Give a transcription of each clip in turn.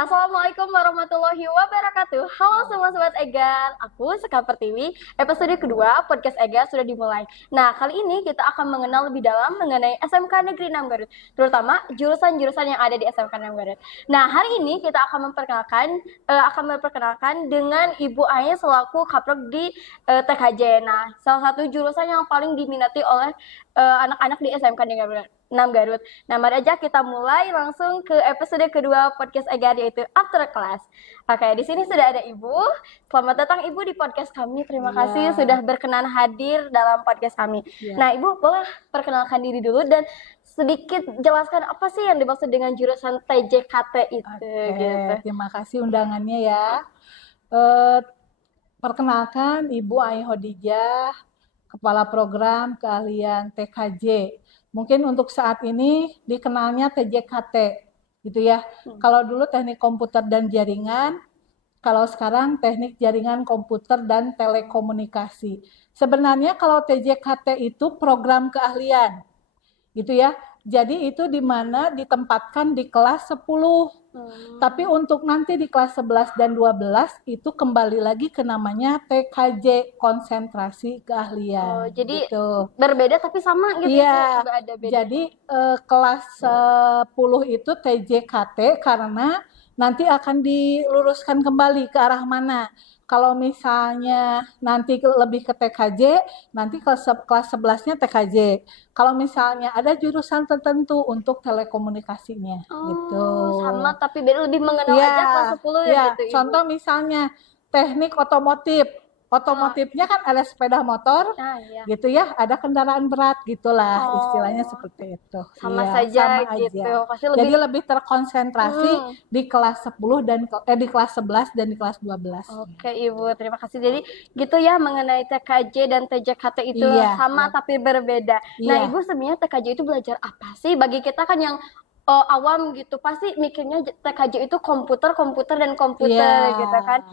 Assalamualaikum warahmatullahi wabarakatuh. Halo semua sobat Egar, aku Sekar Pertiwi. Episode kedua podcast Egar sudah dimulai. Nah, kali ini kita akan mengenal lebih dalam mengenai SMK Negeri 6 Garut, terutama jurusan-jurusan yang ada di SMK 6 Garut. Nah, hari ini kita akan memperkenalkan dengan Ibu Ai selaku Kaprok di TKJ. Nah, salah satu jurusan yang paling diminati oleh anak-anak di SMK Negeri 6 Garut. Nah, mari aja kita mulai langsung ke episode kedua podcast Egar, yaitu After Class. Oke, di sini sudah ada Ibu. Selamat datang Ibu di podcast kami. Terima kasih sudah berkenan hadir dalam podcast kami. Nah, Ibu boleh perkenalkan diri dulu dan sedikit jelaskan apa sih yang dimaksud dengan jurusan TJKT itu. Gitu. Terima kasih undangannya ya. Perkenalkan Ibu Ai Hodijah, Kepala Program Keahlian TKJ. Mungkin untuk saat ini dikenalnya TJKT, gitu ya. Kalau dulu teknik komputer dan jaringan, kalau sekarang teknik jaringan komputer dan telekomunikasi. Sebenarnya kalau TJKT itu program keahlian, gitu ya. Jadi itu di mana ditempatkan di kelas 10. Tapi untuk nanti di kelas 11 dan 12 itu kembali lagi ke namanya TKJ, konsentrasi keahlian. Jadi gitu. berbeda tapi sama gitu. Iya. Nggak ada beda. Jadi kelas 10 itu TJKT karena nanti akan diluruskan kembali ke arah mana. Kalau misalnya nanti lebih ke TKJ, nanti kelas 11-nya TKJ. Kalau misalnya ada jurusan tertentu untuk telekomunikasinya, gitu. Sama tapi beda, lebih mengenal aja kelas 10 ya gitu. Ibu. Contoh misalnya teknik otomotif. Otomotifnya kan ada sepeda motor, gitu ya, ada kendaraan berat gitulah, istilahnya seperti itu. Sama saja sama gitu. aja. Pasti Jadi lebih terkonsentrasi di kelas 10 dan di kelas 11 dan di kelas 12. Oke Ibu, terima kasih. Jadi gitu ya mengenai TKJ dan TJKT itu sama tapi berbeda. Nah, Ibu sebenarnya TKJ itu belajar apa sih? Bagi kita kan yang awam gitu, pasti mikirnya TKJ itu komputer dan komputer gitu kan.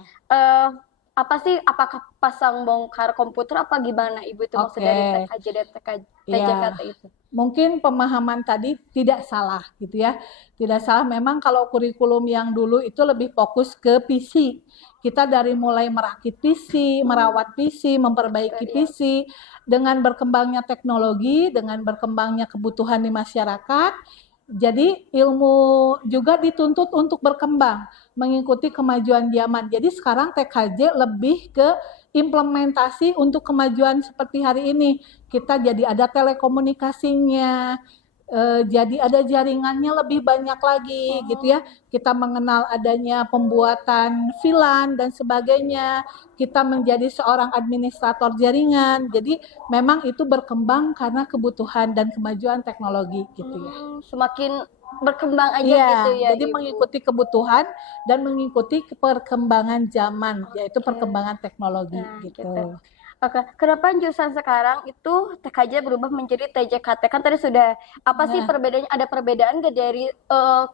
Apa sih, apakah pasang bongkar komputer apa gimana Ibu itu maksud dari TKJ dan TJKT itu? Mungkin pemahaman tadi tidak salah gitu ya. Tidak salah, memang kalau kurikulum yang dulu itu lebih fokus ke PC. Kita dari mulai merakit PC, merawat PC, memperbaiki PC. Dengan berkembangnya teknologi, dengan berkembangnya kebutuhan di masyarakat, jadi ilmu juga dituntut untuk berkembang, mengikuti kemajuan zaman. Jadi sekarang TKJ lebih ke implementasi untuk kemajuan seperti hari ini. Kita jadi ada telekomunikasinya, jadi ada jaringannya lebih banyak lagi gitu ya. Kita mengenal adanya pembuatan VLAN dan sebagainya. Kita menjadi seorang administrator jaringan. Jadi memang itu berkembang karena kebutuhan dan kemajuan teknologi gitu ya. Semakin berkembang aja gitu ya. Jadi mengikuti kebutuhan dan mengikuti perkembangan zaman, yaitu perkembangan teknologi gitu. Oke, kenapa jurusan sekarang itu TKJ berubah menjadi TJKT? Kan tadi sudah, apa sih perbedaannya? Ada perbedaan nggak dari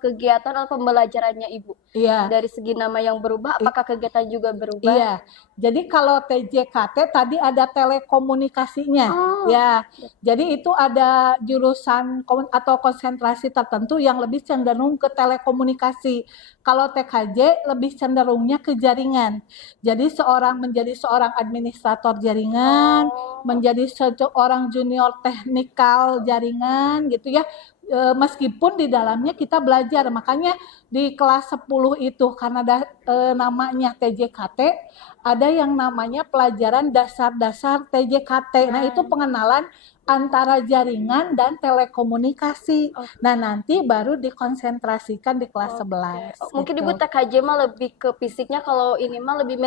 kegiatan atau pembelajarannya Ibu? Iya. Dari segi nama yang berubah, apakah kegiatan juga berubah? Iya. Jadi kalau TJKT tadi ada telekomunikasinya, ya. Jadi itu ada jurusan atau konsentrasi tertentu yang lebih cenderung ke telekomunikasi. Kalau TKJ lebih cenderungnya ke jaringan. Jadi menjadi seorang administrator jaringan, menjadi seorang junior teknikal jaringan gitu ya. Meskipun di dalamnya kita belajar, makanya di kelas 10 itu karena namanya TJKT, ada yang namanya pelajaran dasar-dasar TJKT. Nah, itu pengenalan antara jaringan dan telekomunikasi. Nah, nanti baru dikonsentrasikan di kelas 11. Mungkin Ibu TKJ mah lebih ke fisiknya, kalau ini mah lebih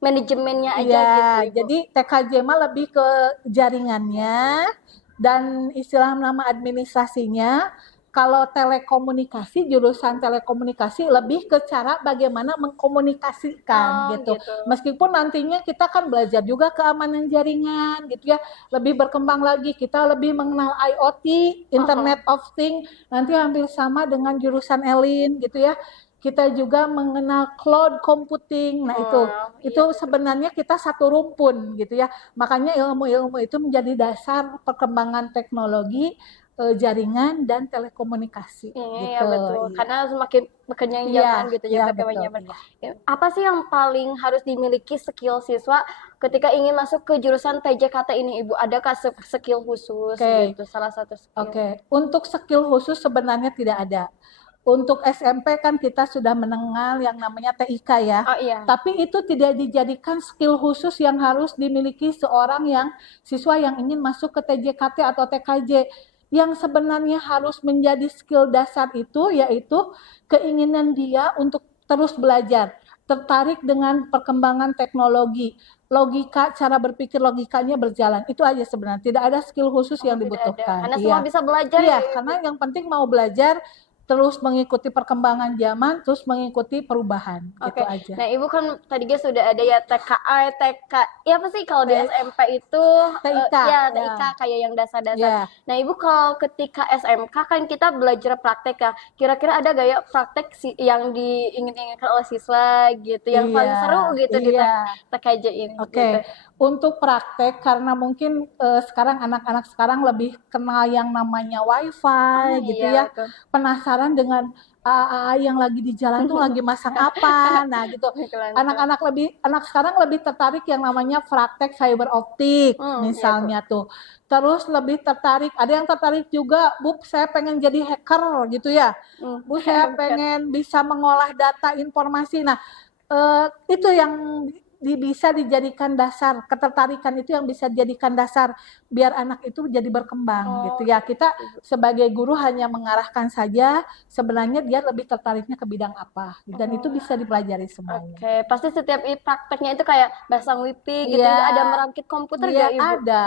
manajemennya aja gitu. Jadi TKJ mah lebih ke jaringannya dan istilah nama administrasinya. Kalau telekomunikasi, jurusan telekomunikasi lebih ke cara bagaimana mengkomunikasikan gitu. Meskipun nantinya kita kan belajar juga keamanan jaringan gitu ya. Lebih berkembang lagi, kita lebih mengenal IoT, Internet of Things, nanti hampir sama dengan jurusan ELIN gitu ya. Kita juga mengenal cloud computing. Nah, itu sebenarnya kita satu rumpun gitu ya. Makanya ilmu-ilmu itu menjadi dasar perkembangan teknologi jaringan dan telekomunikasi Iya, gitu. betul. Iya. Karena semakin berkembang Iya, zaman gitu ya iya perkembangan betul. zaman. Iya. Ya, apa sih yang paling harus dimiliki skill siswa ketika ingin masuk ke jurusan PJKT ini, Ibu? Adakah skill khusus Oke. gitu, salah satu skill? Oke, untuk skill khusus sebenarnya tidak ada. Untuk SMP kan kita sudah mengenal yang namanya TIK ya. Oh iya. Tapi itu tidak dijadikan skill khusus yang harus dimiliki seorang yang siswa yang ingin masuk ke TJKT atau TKJ. Yang sebenarnya harus menjadi skill dasar itu yaitu keinginan dia untuk terus belajar, tertarik dengan perkembangan teknologi, logika, cara berpikir logikanya berjalan. Itu aja sebenarnya. Tidak ada skill khusus yang Tidak ada. dibutuhkan. Karena Iya. semua bisa belajar Iya, ya, Ibu. karena yang penting mau belajar, terus mengikuti perkembangan zaman, terus mengikuti perubahan, Oke. gitu aja. Nah, Ibu kan tadinya sudah ada ya TKA, TK. Ya apa sih kalau di SMP itu TIK, ya ya. TIK kayak yang dasar-dasar. Ya. Nah, Ibu kalau ketika SMK kan kita belajar praktek ya. Kira-kira ada gak ya praktek yang diingin-inginkan oleh siswa gitu, yang paling Iya, seru gitu di iya. TKJ ini Oke, gitu. untuk praktek karena mungkin sekarang anak-anak sekarang lebih kenal yang namanya WiFi gitu Iya, ya. betul. Penasaran dengan yang lagi di jalan tuh lagi masang apa. Nah, gitu. Anak sekarang lebih tertarik yang namanya praktek fiber optik misalnya iya, tuh. Terus lebih tertarik, ada yang tertarik juga, Bu, saya pengen jadi hacker gitu ya. Bu, saya pengen bisa mengolah data informasi. Nah, itu yang bisa dijadikan dasar, ketertarikan itu yang bisa dijadikan dasar biar anak itu jadi berkembang gitu ya. Kita sebagai guru hanya mengarahkan saja, sebenarnya dia lebih tertariknya ke bidang apa dan itu bisa dipelajari semuanya. Oke, pasti setiap prakteknya itu kayak pasang wifi gitu, Ya, ada merakit komputer ya gak, Ibu? ada.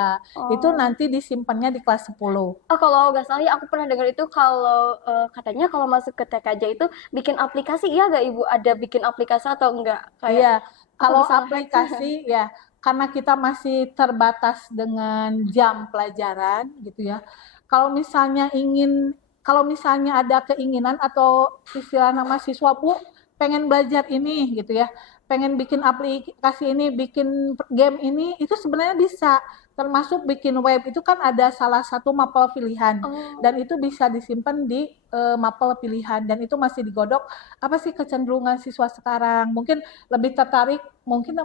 Itu nanti disimpannya di kelas 10. Oh, kalau nggak salah ya aku pernah dengar itu kalau katanya kalau masuk ke TKJ itu bikin aplikasi, iya nggak Ibu? Ada bikin aplikasi atau enggak? Iya, kalau aplikasi ya karena kita masih terbatas dengan jam pelajaran gitu ya. Kalau misalnya ada keinginan atau istilah nama siswa, Bu, pengen belajar ini gitu ya, pengen bikin aplikasi ini, bikin game ini, itu sebenarnya bisa. Termasuk bikin web itu kan ada salah satu mapel pilihan dan itu bisa disimpan di mapel pilihan dan itu masih digodok apa sih kecenderungan siswa sekarang, mungkin lebih tertarik mungkin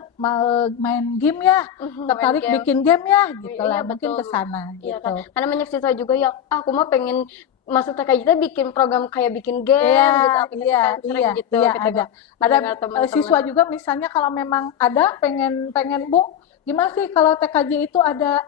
main game ya, tertarik bikin game ya gitu lah, iya, mungkin betul. ke sana Iya gitu. kan, karena banyak siswa juga yang aku mah pengen masuk TKJ itu bikin program kayak bikin game gitu, aplikasi kan sering gitu. Ada siswa juga misalnya kalau memang ada pengen Bu, gimana sih kalau TKJ itu ada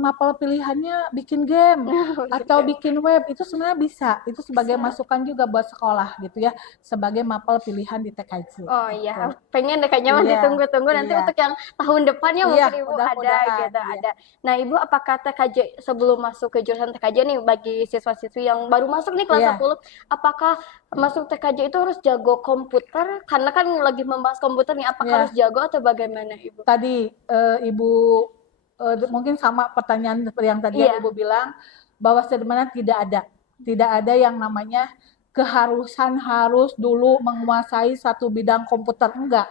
mapel pilihannya bikin game atau bikin web, itu sebenarnya bisa, itu sebagai masukan juga buat sekolah gitu ya, sebagai mapel pilihan di TKJ. Oh iya, pengen deh kayaknya masih tunggu-tunggu nanti untuk yang tahun depannya mungkin Ibu ada gitu, ada. Nah, Ibu apakah TKJ sebelum masuk ke jurusan TKJ nih bagi siswa-siswi yang baru masuk nih kelas 10, apakah masuk TKJ itu harus jago komputer? Karena kan lagi membahas komputer nih, apakah harus jago atau bagaimana, Ibu? Tadi Ibu mungkin sama pertanyaan seperti yang tadi Ibu bilang, bahwa sebenarnya tidak ada yang namanya keharusan harus dulu menguasai satu bidang komputer, enggak.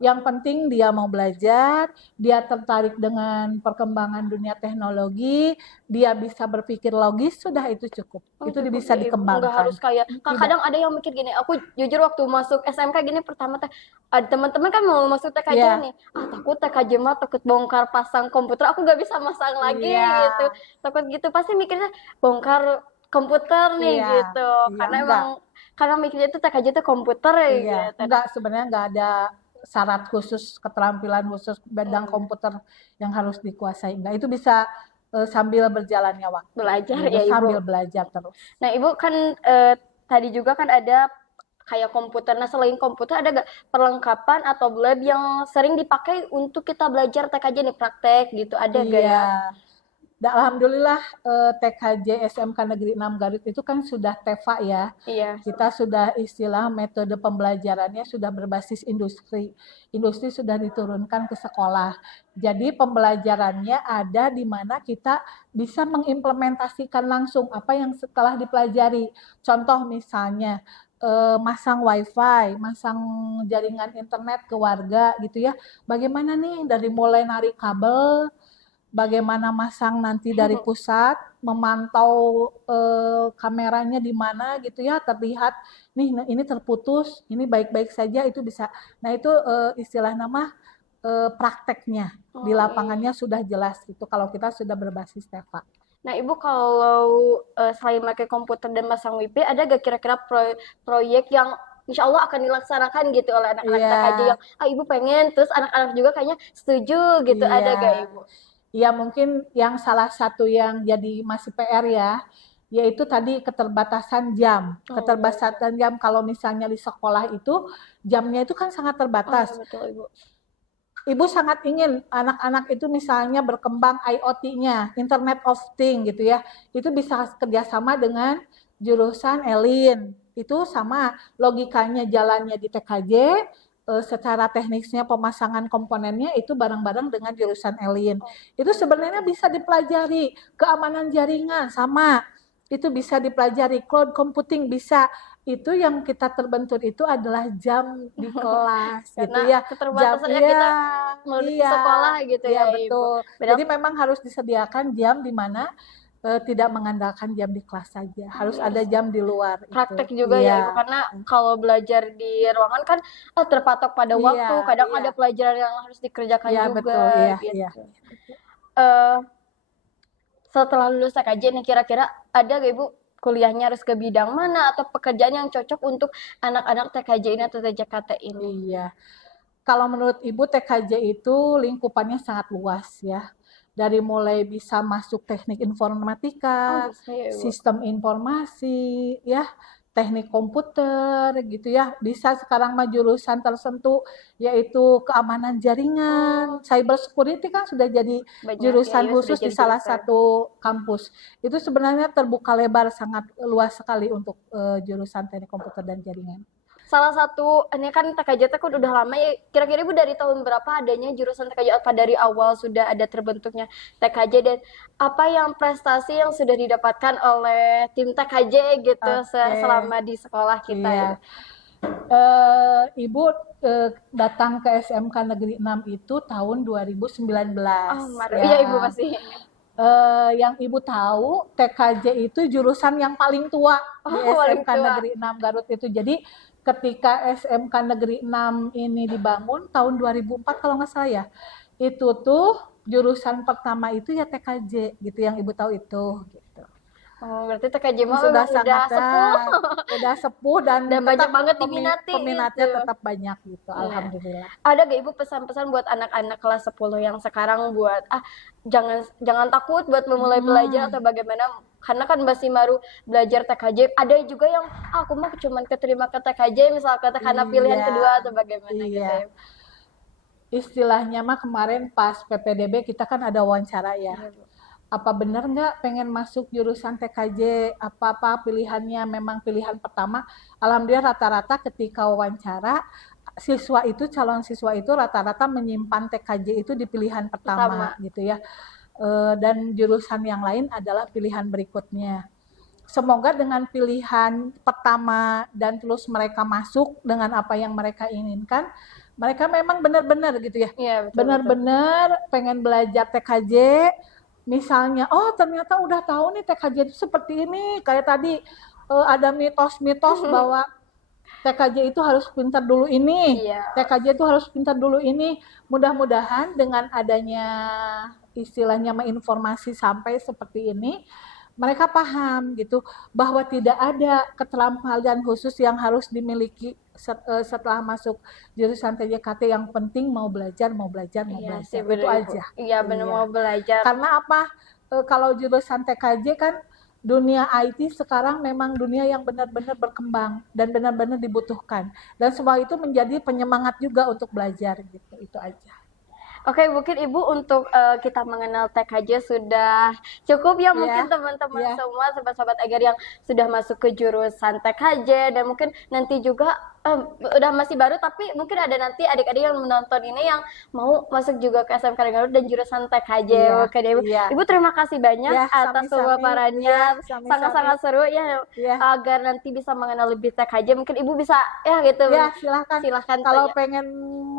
Yang penting dia mau belajar, dia tertarik dengan perkembangan dunia teknologi, dia bisa berpikir logis, sudah itu cukup. Itu bisa dikembangkan. Enggak harus kayak, kadang ada yang mikir gini, aku jujur waktu masuk SMK gini pertama ada teman-teman kan mau masuk TKJ nih, takut TKJ mah takut bongkar pasang komputer, aku nggak bisa masang lagi gitu, takut gitu, pasti mikirnya bongkar komputer nih gitu, karena mikirnya itu TKJ itu komputer gitu. Enggak, sebenarnya enggak ada syarat khusus, keterampilan khusus bidang komputer yang harus dikuasai. Enggak, itu bisa sambil berjalannya waktu. Belajar ya, Ibu. Sambil belajar terus. Nah, Ibu kan tadi juga kan ada kayak komputer. Nah, selain komputer ada gak perlengkapan atau lab yang sering dipakai untuk kita belajar TKJ nih, praktek gitu, ada gak ya? Alhamdulillah TKJ SMK Negeri 6 Garut itu kan sudah TEFA ya. Iya. Kita sudah istilah metode pembelajarannya sudah berbasis industri. Industri sudah diturunkan ke sekolah. Jadi pembelajarannya ada di mana kita bisa mengimplementasikan langsung apa yang setelah dipelajari. Contoh misalnya masang wifi, masang jaringan internet ke warga gitu ya. Bagaimana nih dari mulai narik kabel, bagaimana masang nanti dari pusat, memantau kameranya di mana gitu ya, terlihat nih ini terputus, ini baik-baik saja itu bisa. Nah itu istilah nama prakteknya di lapangannya sudah jelas gitu kalau kita sudah berbasis TEFA. Nah, Ibu kalau selain pakai komputer dan masang WiFi, ada gak kira-kira proyek yang insya Allah akan dilaksanakan gitu oleh anak-anak TKJ yang Ibu pengen, terus anak-anak juga kayaknya setuju gitu, ada gak Ibu? Iya, mungkin yang salah satu yang jadi masih PR ya, yaitu tadi keterbatasan jam. Keterbatasan jam kalau misalnya di sekolah itu jamnya itu kan sangat terbatas. Betul, Ibu. Ibu sangat ingin anak-anak itu misalnya berkembang IoT-nya, Internet of Things gitu ya. Itu bisa kerjasama dengan jurusan ELIN. Itu sama logikanya jalannya di TKJ, secara teknisnya pemasangan komponennya itu bareng-bareng dengan jurusan ELIN. Itu sebenarnya bisa dipelajari, keamanan jaringan sama. Itu bisa dipelajari, cloud computing bisa. Itu yang kita terbentur itu adalah jam di kelas gitu ya. Keterbatasannya kita melalui sekolah gitu ya, betul. Ibu. Jadi memang harus disediakan jam di mana tidak mengandalkan jam di kelas saja, harus ada jam di luar. Praktek itu. Juga ya Ibu, karena kalau belajar di ruangan kan terpatok pada waktu, kadang ada pelajaran yang harus dikerjakan juga. Betul, gitu. Setelah lulus TKJ nih kira-kira ada gak Ibu kuliahnya harus ke bidang mana atau pekerjaan yang cocok untuk anak-anak TKJ ini atau TJKT ini? Iya, kalau menurut Ibu TKJ itu lingkupannya sangat luas ya. Dari mulai bisa masuk teknik informatika, sistem informasi, ya, teknik komputer gitu ya. Bisa sekarang mah jurusan tersentuh yaitu keamanan jaringan, cyber security kan sudah jadi jurusan khusus di salah satu kampus. Itu sebenarnya terbuka lebar, sangat luas sekali untuk jurusan teknik komputer dan jaringan. Salah satu, ini kan TKJ kan udah lama ya, kira-kira Ibu dari tahun berapa adanya jurusan TKJ, apa dari awal sudah ada terbentuknya TKJ, dan apa yang prestasi yang sudah didapatkan oleh tim TKJ gitu selama di sekolah kita ya? Ibu datang ke SMK Negeri 6 itu tahun 2019. Iya Ibu masih. Yang Ibu tahu TKJ itu jurusan yang paling tua di SMK Negeri 6 Garut itu. Jadi ketika SMK Negeri 6 ini dibangun tahun 2004 kalau nggak salah ya, itu tuh jurusan pertama itu ya TKJ gitu, yang Ibu tahu itu gitu. Berarti TKJ mah sudah sepuh dan banyak banget diminati. Peminatnya tetap banyak gitu. Alhamdulillah. Ada gak Ibu pesan-pesan buat anak-anak kelas 10 yang sekarang buat jangan takut buat memulai belajar atau bagaimana? Karena kan masih baru belajar TKJ. Ada juga yang aku mah cuma keterima ke TKJ misalnya karena pilihan kedua atau bagaimana gitu ya. Istilahnya mah kemarin pas PPDB kita kan ada wawancara ya. Apa benar nggak pengen masuk jurusan TKJ, apa pilihannya memang pilihan pertama. Alhamdulillah rata-rata ketika wawancara calon siswa itu rata-rata menyimpan TKJ itu di pilihan pertama. Gitu ya. Dan jurusan yang lain adalah pilihan berikutnya. Semoga dengan pilihan pertama dan terus mereka masuk dengan apa yang mereka inginkan, mereka memang benar-benar gitu ya, benar-benar pengen belajar TKJ. Misalnya, oh ternyata udah tahu nih TKJ itu seperti ini. Kayak tadi ada mitos-mitos bahwa TKJ itu harus pintar dulu ini, TKJ itu harus pintar dulu ini. Mudah-mudahan dengan adanya istilahnya informasi sampai seperti ini, mereka paham gitu bahwa tidak ada keterampilan khusus yang harus dimiliki setelah masuk jurusan TJKT. Yang penting mau belajar itu aja. Iya benar, mau belajar. Karena apa? Kalau jurusan TKJ kan dunia IT sekarang memang dunia yang benar-benar berkembang dan benar-benar dibutuhkan, dan semua itu menjadi penyemangat juga untuk belajar gitu. Itu aja. Oke, mungkin Ibu untuk kita mengenal TKJ sudah cukup ya. Mungkin teman-teman semua, sobat-sobat Egar yang sudah masuk ke jurusan TKJ, dan mungkin nanti juga Udah masih baru, tapi mungkin ada nanti adik-adik yang menonton ini yang mau masuk juga ke SMK Negeri Garut dan jurusan TKJ. Iya, Oke deh, Ibu. iya. Ibu terima kasih banyak Ya, atas sami-sami. pemaparannya. Iya, sami-sami. Sangat-sangat seru ya, Iya. agar nanti bisa mengenal lebih TKJ. Mungkin Ibu bisa ya gitu. Ya, silahkan. Silahkan Kalau tanya. pengen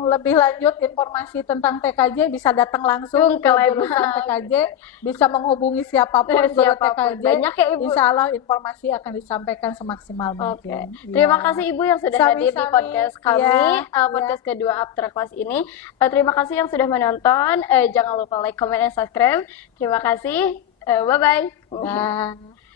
lebih lanjut informasi tentang TKJ bisa datang langsung ke Lembang. jurusan TKJ, bisa menghubungi siapapun guru Siapapun. TKJ. Banyak ya, Ibu. Insya Allah informasi akan disampaikan semaksimal Oke, mungkin. terima Iya. kasih Ibu yang sudah hadir di Sami-sami. podcast kami, Iya, podcast kedua After Class ini. Terima kasih yang sudah menonton. Jangan lupa like, comment, dan subscribe. Terima kasih. Bye-bye. iya. Dah.